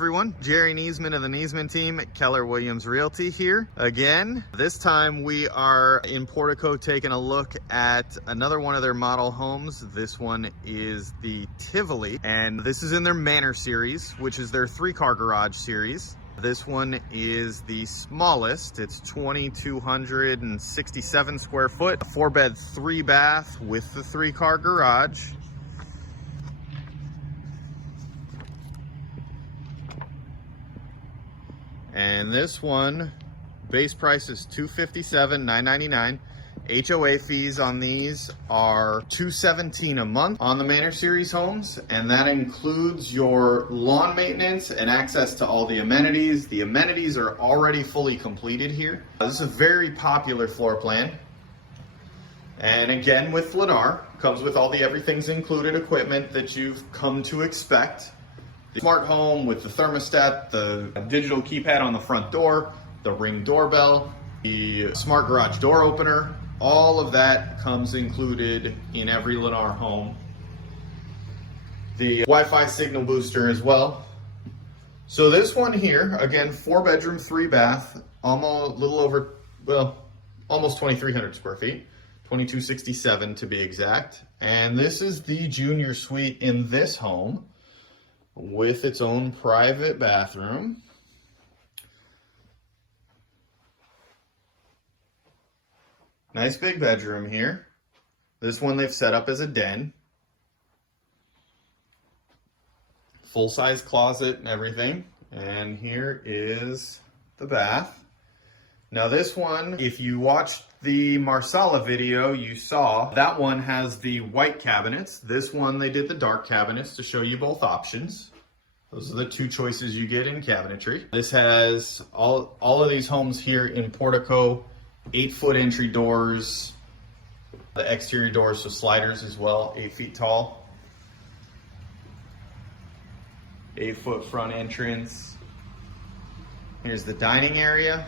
everyone, Jerry Niesman of the Niesman Team at Keller Williams Realty here again. This time we are in Portico taking a look at another one of their model homes. This one is the Tivoli, and this is in their Manor series, which is their 3-car garage series. This one is the smallest. It's 2,267 square foot, 4-bed, 3-bath with the 3-car garage. And this one, base price is $257,999. HOA fees on these are $217 a month on the Manor Series homes, and that includes your lawn maintenance and access to all the amenities. The amenities are already fully completed here. This is a very popular floor plan. And again, with Lanai, comes with all the everything's included equipment that you've come to expect. The smart home with the thermostat, the digital keypad on the front door, the Ring doorbell, the smart garage door opener, all of that comes included in every Lanai home. The Wi-Fi signal booster as well. So this one here, again, 4-bedroom, 3-bath, almost 2,300 square feet, 2,267 to be exact. And this is the junior suite in this home, with its own private bathroom. Nice big bedroom here. This one they've set up as a den. Full-size closet and everything. And here is the bath. Now this one, if you watched the Marsala video, you saw that one has the white cabinets. This one, they did the dark cabinets to show you both options. Those are the two choices you get in cabinetry. This has all of these homes here in Portico, 8-foot entry doors. The exterior doors, so sliders as well, 8 feet tall. 8-foot front entrance. Here's the dining area.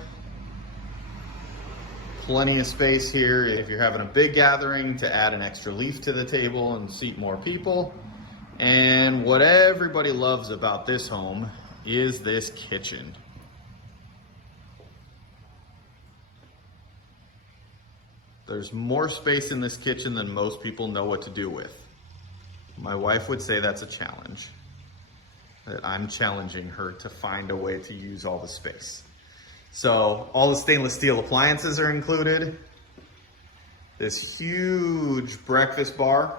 Plenty of space here if you're having a big gathering to add an extra leaf to the table and seat more people. And what everybody loves about this home is this kitchen. There's more space in this kitchen than most people know what to do with. My wife would say that's a challenge, that I'm challenging her to find a way to use all the space. So all the stainless steel appliances are included. This huge breakfast bar.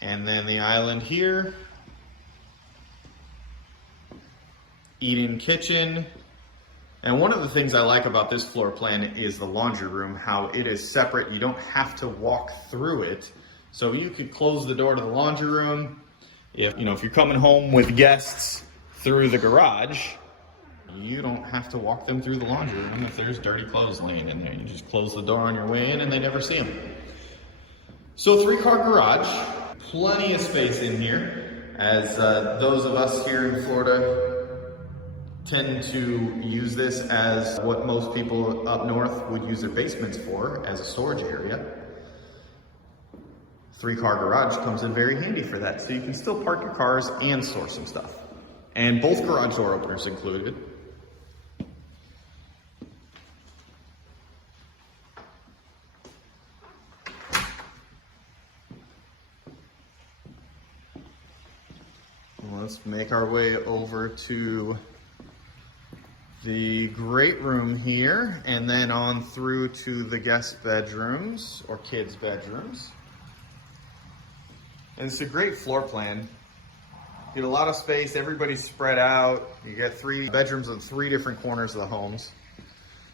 And then the island here. Eating kitchen. And one of the things I like about this floor plan is the laundry room, how it is separate. You don't have to walk through it. So you could close the door to the laundry room. If you're coming home with guests through the garage, you don't have to walk them through the laundry room if there's dirty clothes laying in there. You just close the door on your way in and they never see them. So 3-car garage, plenty of space in here, as those of us here in Florida tend to use this as what most people up north would use their basements for, as a storage area. 3-car garage comes in very handy for that, so you can still park your cars and store some stuff. And both garage door openers included. Let's make our way over to the great room here, and then on through to the guest bedrooms or kids' bedrooms. And it's a great floor plan. You get a lot of space, everybody's spread out. You get 3 bedrooms on 3 different corners of the homes.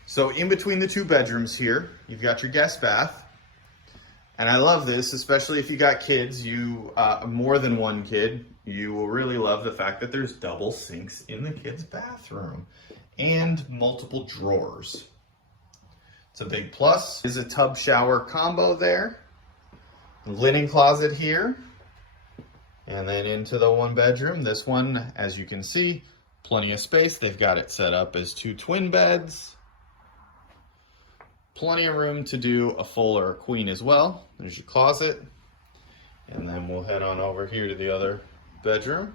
So in between the 2 bedrooms here, you've got your guest bath. And I love this, especially if you got kids, more than one kid, you will really love the fact that there's double sinks in the kids' bathroom and multiple drawers. It's a big plus. There's a tub shower combo there. Linen closet here. And then into the 1 bedroom. This one, as you can see, plenty of space. They've got it set up as 2 twin beds. Plenty of room to do a full or a queen as well. There's your closet. And then we'll head on over here to the other bedroom.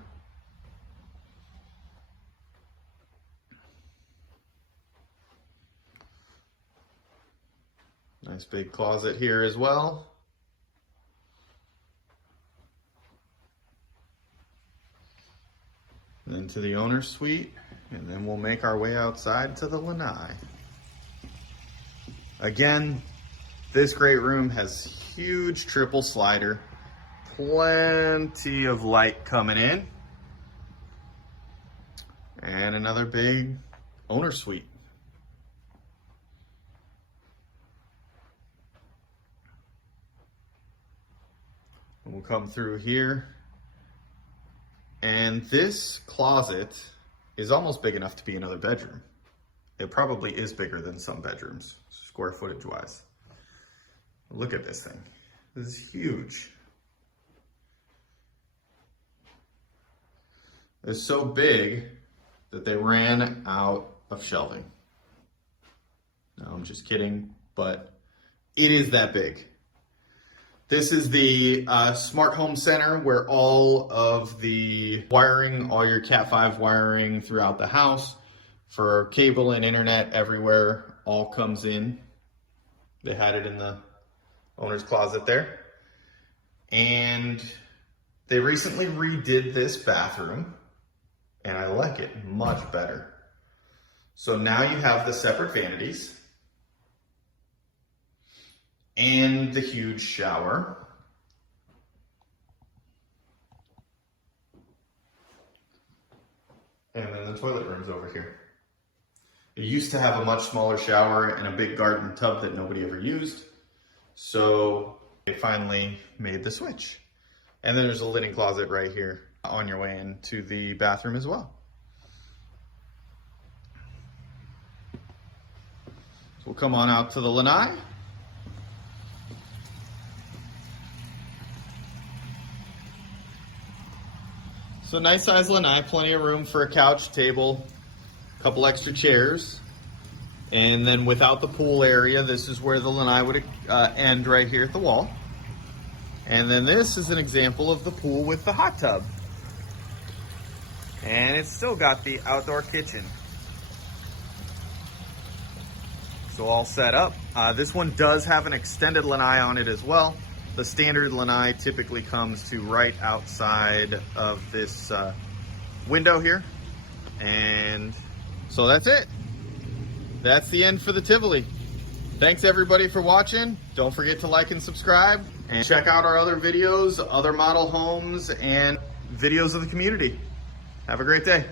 Nice big closet here as well. And then to the owner's suite, and then we'll make our way outside to the Lanai. Again, this great room has huge triple slider, plenty of light coming in, and another big owner suite. And we'll come through here, and this closet is almost big enough to be another bedroom. It probably is bigger than some bedrooms, square footage wise. Look at this thing. This is huge. It's so big that they ran out of shelving. No, I'm just kidding, but it is that big. This is the smart home center where all of the wiring, all your Cat 5 wiring throughout the house for cable and internet everywhere all comes in. They had it in the owner's closet there. And they recently redid this bathroom, and I like it much better. So now you have the separate vanities and the huge shower. And then the toilet room's over here. It used to have a much smaller shower and a big garden tub that nobody ever used. So they finally made the switch. And then there's a linen closet right here on your way into the bathroom as well. So we'll come on out to the Lanai. So nice size Lanai, plenty of room for a couch, table, a couple extra chairs. And then without the pool area, this is where the Lanai would end right here at the wall. And then this is an example of the pool with the hot tub. And it's still got the outdoor kitchen. So all set up. This one does have an extended Lanai on it as well. The standard Lanai typically comes to right outside of this window here. And so that's it. That's the end for the Tivoli. Thanks everybody for watching. Don't forget to like and subscribe, and check out our other videos, other model homes, and videos of the community. Have a great day.